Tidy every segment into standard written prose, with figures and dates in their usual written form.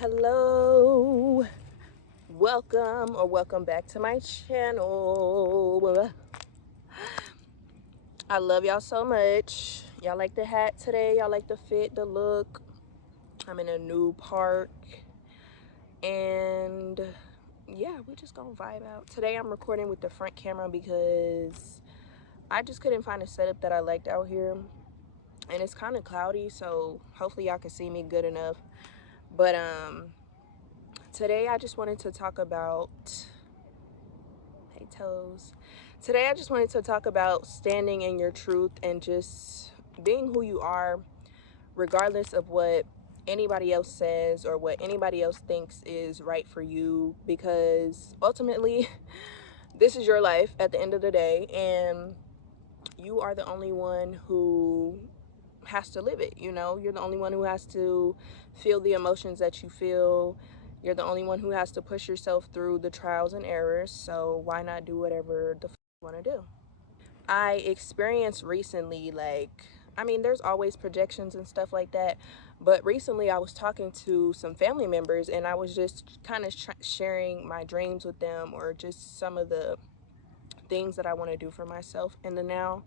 Hello, welcome back to my channel. I love y'all so much. Y'all like the hat today, y'all like the fit, the look. I'm in a new park, and yeah, we just gonna vibe out. Today I'm recording with the front camera because I just couldn't find a setup that I liked out here, and it's kind of cloudy, so hopefully y'all can see me good enough. But today I just wanted to talk about, hey toes. Today I just wanted to talk about standing in your truth and just being who you are, regardless of what anybody else says or what anybody else thinks is right for you, because ultimately this is your life at the end of the day, and you are the only one who has to live it. You're the only one who has to feel the emotions that you feel. You're the only one who has to push yourself through the trials and errors, so why not do whatever the you want to do? I experienced recently, there's always projections and stuff like that, but recently I was talking to some family members, and I was just kind of sharing my dreams with them, or just some of the things that I want to do for myself in the now.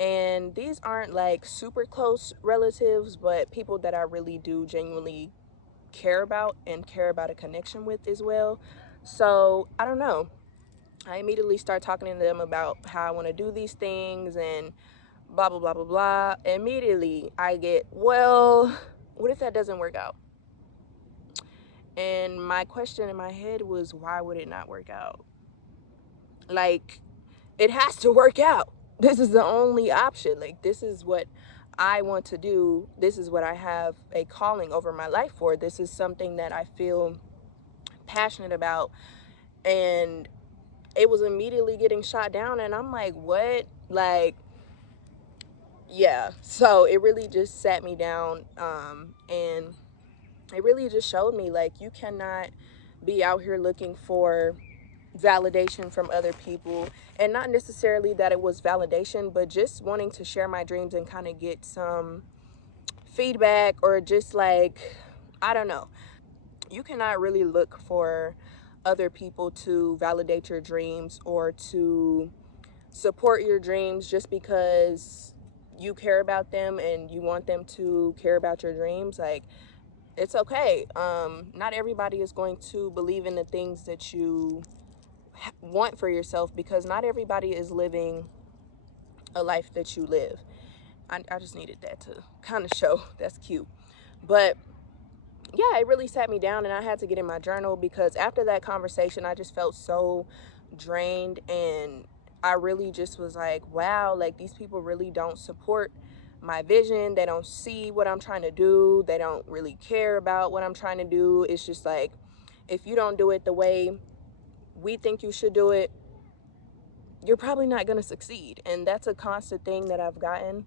And these aren't like super close relatives, but people that I really do genuinely care about and care about a connection with as well. So I don't know, I immediately start talking to them about how I want to do these things and blah blah blah blah blah. Immediately I get, well, what if that doesn't work out? And my question in my head was, why would it not work out? Like, it has to work out. This is the only option. Like, this is what I want to do. This is what I have a calling over my life for. This is something that I feel passionate about. And it was immediately getting shot down, and I'm like, what? Like, yeah. So it really just sat me down, and it really just showed me, like, you cannot be out here looking for validation from other people. And not necessarily that it was validation, but just wanting to share my dreams and kind of get some feedback, or just like, I don't know, you cannot really look for other people to validate your dreams or to support your dreams just because you care about them and you want them to care about your dreams. Like, it's okay. Not everybody is going to believe in the things that you want for yourself, because not everybody is living a life that you live. I just needed that to kind of show. That's cute. But yeah, it really sat me down, and I had to get in my journal, because after that conversation I just felt so drained, and I really just was like, wow, like, these people really don't support my vision. They don't see what I'm trying to do. They don't really care about what I'm trying to do. It's just like, if you don't do it the way we think you should do it, you're probably not going to succeed. And that's a constant thing that I've gotten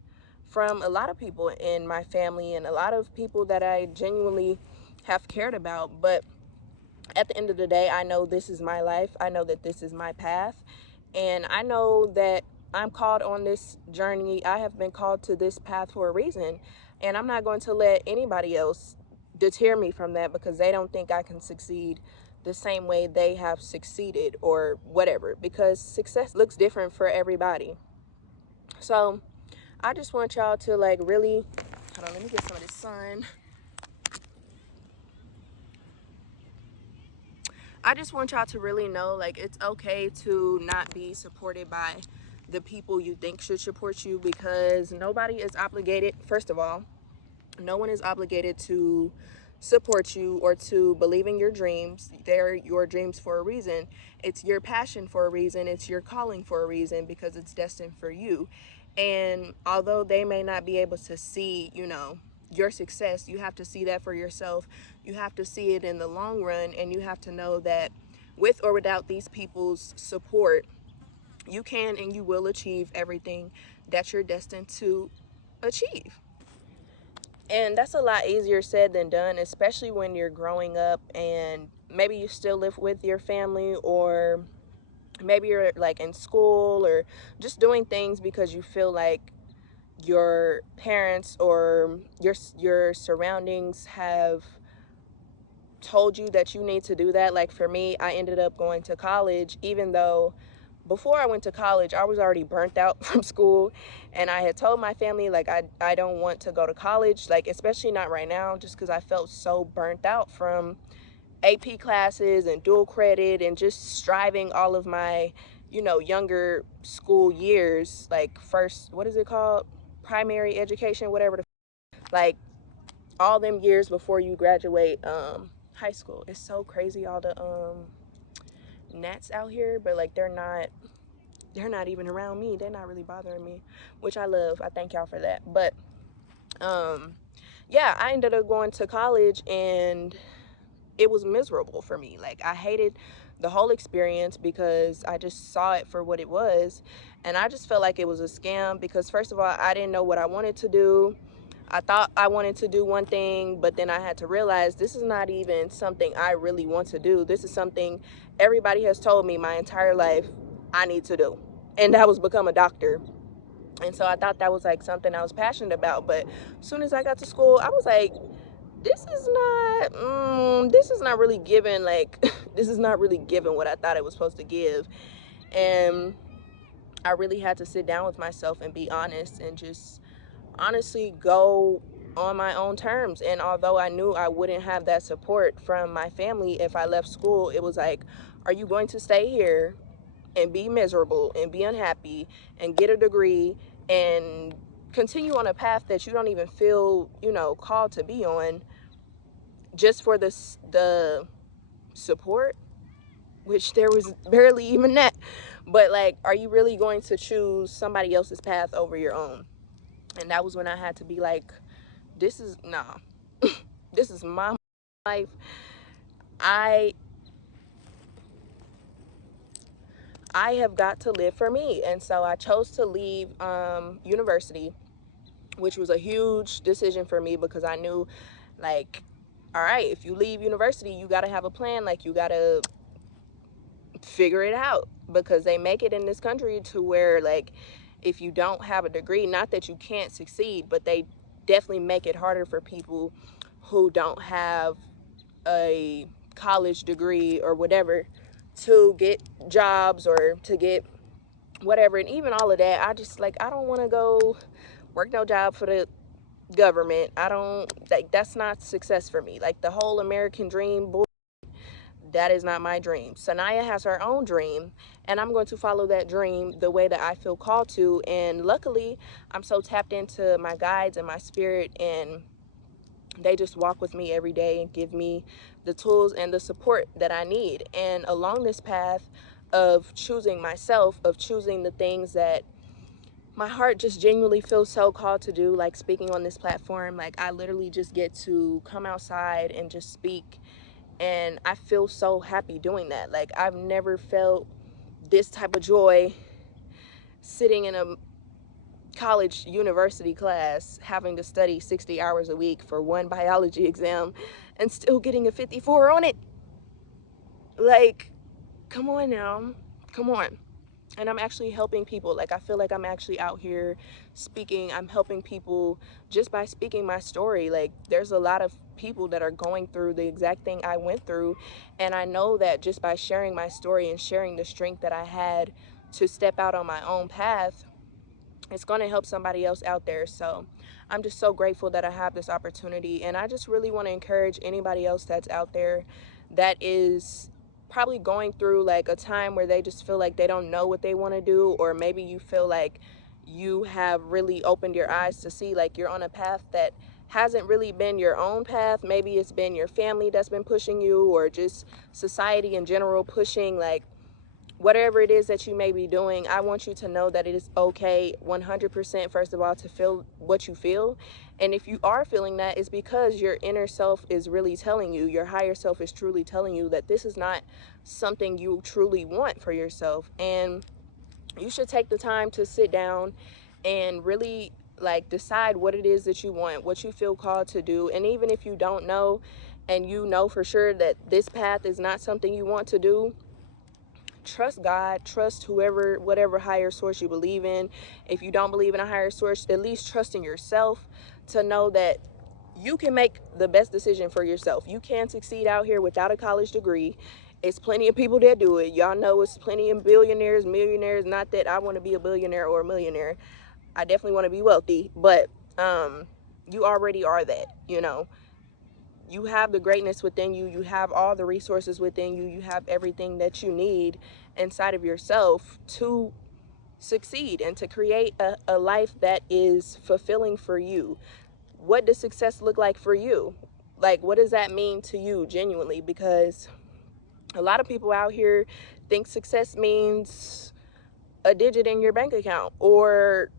from a lot of people in my family and a lot of people that I genuinely have cared about. But at the end of the day, I know this is my life. I know that this is my path. And I know that I'm called on this journey. I have been called to this path for a reason. And I'm not going to let anybody else deter me from that because they don't think I can succeed the same way they have succeeded or whatever, because success looks different for everybody. So I just want y'all to, like, really, hold on, let me get some of this sun. I just want y'all to really know, like, it's okay to not be supported by the people you think should support you, because nobody is obligated. First of all, no one is obligated to support you or to believe in your dreams. They're your dreams for a reason. It's your passion for a reason. It's your calling for a reason, because it's destined for you. And although they may not be able to see, your success, you have to see that for yourself. You have to see it in the long run, and you have to know that with or without these people's support, you can and you will achieve everything that you're destined to achieve. And that's a lot easier said than done, especially when you're growing up and maybe you still live with your family, or maybe you're like in school, or just doing things because you feel like your parents or your surroundings have told you that you need to do that. Like for me, I ended up going to college, even though before I went to college, I was already burnt out from school, and I had told my family, like, I don't want to go to college, like, especially not right now, just because I felt so burnt out from AP classes and dual credit and just striving all of my, you know, younger school years, like first, what is it called? Primary education, whatever, like all them years before you graduate high school. It's so crazy, all the gnats out here, but like they're not even around me. They're not really bothering me, which I love. I thank y'all for that. But yeah, I ended up going to college and it was miserable for me. Like I hated the whole experience because I just saw it for what it was, and I just felt like it was a scam because first of all, I didn't know what I wanted to do. I thought I wanted to do one thing, but then I had to realize this is not even something I really want to do. This is something everybody has told me my entire life I need to do, and that was become a doctor. And so I thought that was like something I was passionate about. But as soon as I got to school, I was like, this is not really giving, like, this is not really giving what I thought it was supposed to give. And I really had to sit down with myself and be honest and just honestly go on my own terms. And although I knew I wouldn't have that support from my family if I left school, it was like, are you going to stay here and be miserable and be unhappy and get a degree and continue on a path that you don't even feel, you know, called to be on, just for the support, which there was barely even that. But like, are you really going to choose somebody else's path over your own? And that was when I had to be like, this is nah. This is my life. I have got to live for me. And so I chose to leave university, which was a huge decision for me because I knew, like, all right, if you leave university, you got to have a plan. Like, you got to figure it out, because they make it in this country to where, like, if you don't have a degree, not that you can't succeed, but they definitely make it harder for people who don't have a college degree or whatever to get jobs or to get whatever. And even all of that, I just, like, I don't want to go work no job for the government. I don't, like, that's not success for me. Like, the whole American dream, that is not my dream. Sanaya has her own dream, and I'm going to follow that dream the way that I feel called to. And luckily, I'm so tapped into my guides and my spirit, and they just walk with me every day and give me the tools and the support that I need. And along this path of choosing myself, of choosing the things that my heart just genuinely feels so called to do, like speaking on this platform, like I literally just get to come outside and just speak, and I feel so happy doing that. Like, I've never felt this type of joy sitting in a college university class having to study 60 hours a week for one biology exam and still getting a 54 on it. Like, come on now, come on. And I'm actually helping people. Like, I feel like I'm actually out here speaking. I'm helping people just by speaking my story. Like, there's a lot of people that are going through the exact thing I went through, and I know that just by sharing my story and sharing the strength that I had to step out on my own path, it's going to help somebody else out there. So I'm just so grateful that I have this opportunity, and I just really want to encourage anybody else that's out there that is probably going through like a time where they just feel like they don't know what they want to do, or maybe you feel like you have really opened your eyes to see like you're on a path that hasn't really been your own path. Maybe it's been your family that's been pushing you, or just society in general pushing, like, whatever it is that you may be doing. I want you to know that it is okay 100%, first of all, to feel what you feel. And if you are feeling that, it's because your inner self is really telling you, your higher self is truly telling you that this is not something you truly want for yourself. And you should take the time to sit down and really like decide what it is that you want, what you feel called to do. And even if you don't know, and you know for sure that this path is not something you want to do, trust God, trust whoever, whatever higher source you believe in. If you don't believe in a higher source, at least trust in yourself to know that you can make the best decision for yourself. You can succeed out here without a college degree. It's plenty of people that do it. Y'all know it's plenty of billionaires, millionaires. Not that I want to be a billionaire or a millionaire. I definitely want to be wealthy, but you already are that, you know. You have the greatness within you. You have all the resources within you. You have everything that you need inside of yourself to succeed and to create a life that is fulfilling for you. What does success look like for you? Like, what does that mean to you genuinely? Because a lot of people out here think success means a digit in your bank account or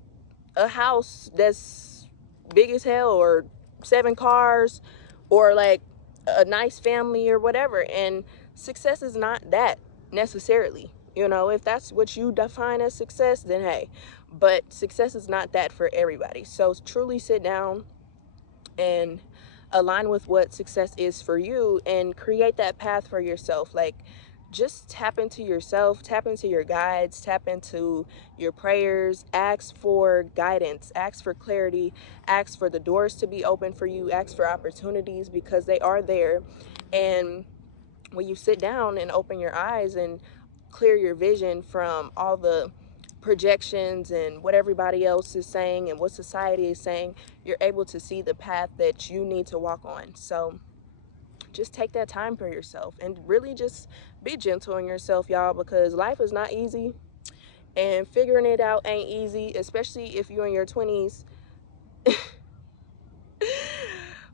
a house that's big as hell or 7 cars or like a nice family or whatever. And success is not that necessarily. You know, if that's what you define as success, then hey, but success is not that for everybody. So truly sit down and align with what success is for you and create that path for yourself. Like, just tap into yourself, tap into your guides, tap into your prayers, ask for guidance, ask for clarity, ask for the doors to be open for you, ask for opportunities because they are there. And when you sit down and open your eyes and clear your vision from all the projections and what everybody else is saying and what society is saying, you're able to see the path that you need to walk on. So just take that time for yourself and really just be gentle on yourself, y'all, because life is not easy and figuring it out ain't easy, especially if you're in your 20s.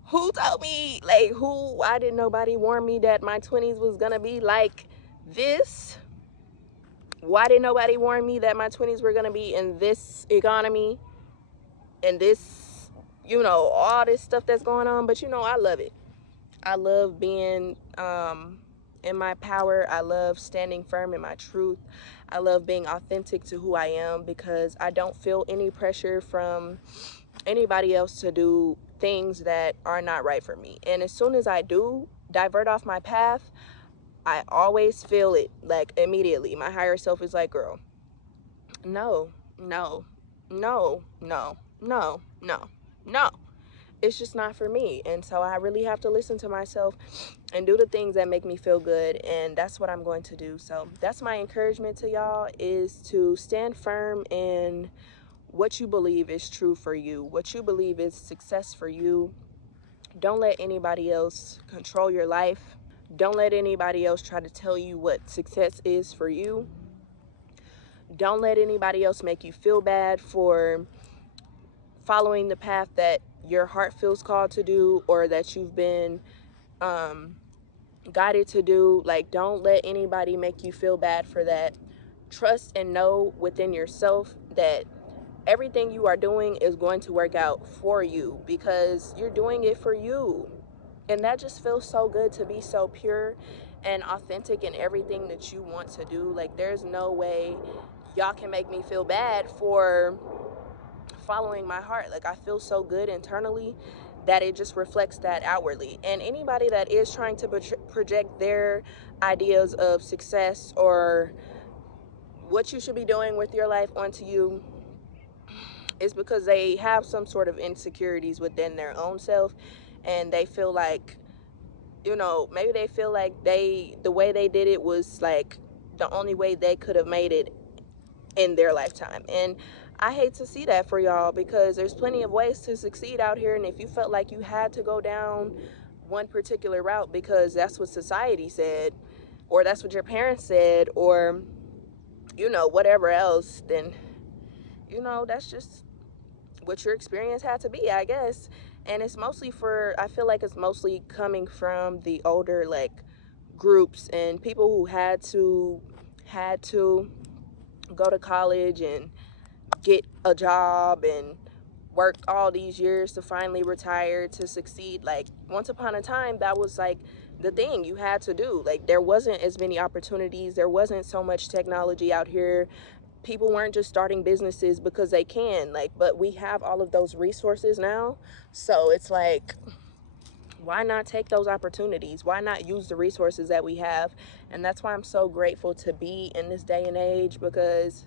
Who told me, like, why didn't nobody warn me that my 20s was gonna be like this? Why didn't nobody warn me that my 20s were gonna be in this economy and this, you know, all this stuff that's going on? But you know, I love it. I love being in my power. I love standing firm in my truth. I love being authentic to who I am because I don't feel any pressure from anybody else to do things that are not right for me. And as soon as I do divert off my path, I always feel it, like, immediately. My higher self is like, girl, no, no, no, no, no, no, no. It's just not for me. And so I really have to listen to myself and do the things that make me feel good. And that's what I'm going to do. So that's my encouragement to y'all, is to stand firm in what you believe is true for you, what you believe is success for you. Don't let anybody else control your life. Don't let anybody else try to tell you what success is for you. Don't let anybody else make you feel bad for following the path that your heart feels called to do or that you've been guided to do. Like, don't let anybody make you feel bad for that. Trust and know within yourself that everything you are doing is going to work out for you because you're doing it for you. And that just feels so good, to be so pure and authentic in everything that you want to do. Like, there's no way y'all can make me feel bad for following my heart. Like, I feel so good internally that it just reflects that outwardly. And anybody that is trying to project their ideas of success or what you should be doing with your life onto you is because they have some sort of insecurities within their own self, and they feel like, you know, maybe they feel like the way they did it was like the only way they could have made it in their lifetime. And I hate to see that for y'all, because there's plenty of ways to succeed out here. And if you felt like you had to go down one particular route because that's what society said, or that's what your parents said, or, you know, whatever else, then, you know, that's just what your experience had to be, I guess. And it's mostly I feel like it's mostly coming from the older, like, groups and people who had to go to college and get a job and work all these years to finally retire to succeed. Like, once upon a time, that was like the thing you had to do. Like, there wasn't as many opportunities. There wasn't so much technology out here. People weren't just starting businesses because they can, like, but we have all of those resources now. So it's like, why not take those opportunities? Why not use the resources that we have? And that's why I'm so grateful to be in this day and age, because,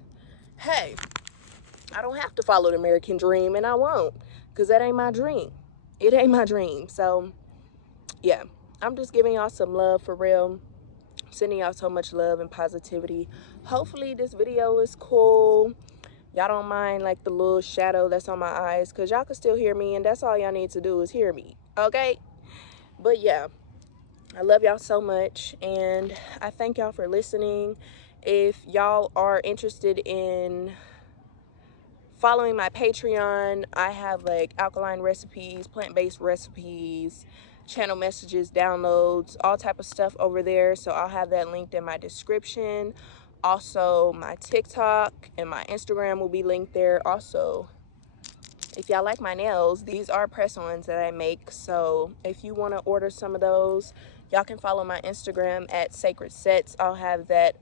hey, I don't have to follow the American dream, and I won't, because that ain't my dream. it ain't my dream. So yeah, I'm just giving y'all some love for real, sending y'all so much love and positivity. Hopefully this video is cool. Y'all don't mind like the little shadow that's on my eyes, because y'all can still hear me, and that's all y'all need to do is hear me, okay? But yeah, I love y'all so much, and I thank y'all for listening. If y'all are interested in following my Patreon, I have like alkaline recipes, plant-based recipes, channel messages, downloads, all type of stuff over there. So I'll have that linked in my description. Also, my TikTok and my Instagram will be linked there. Also, if y'all like my nails, these are press-ons that I make. So if you want to order some of those, y'all can follow my Instagram at sacredsetz. I'll have that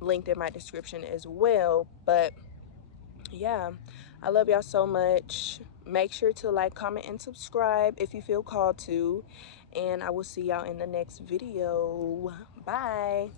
linked in my description as well. But yeah, I love y'all so much. Make sure to like, comment, and subscribe if you feel called to. And I will see y'all in the next video. Bye.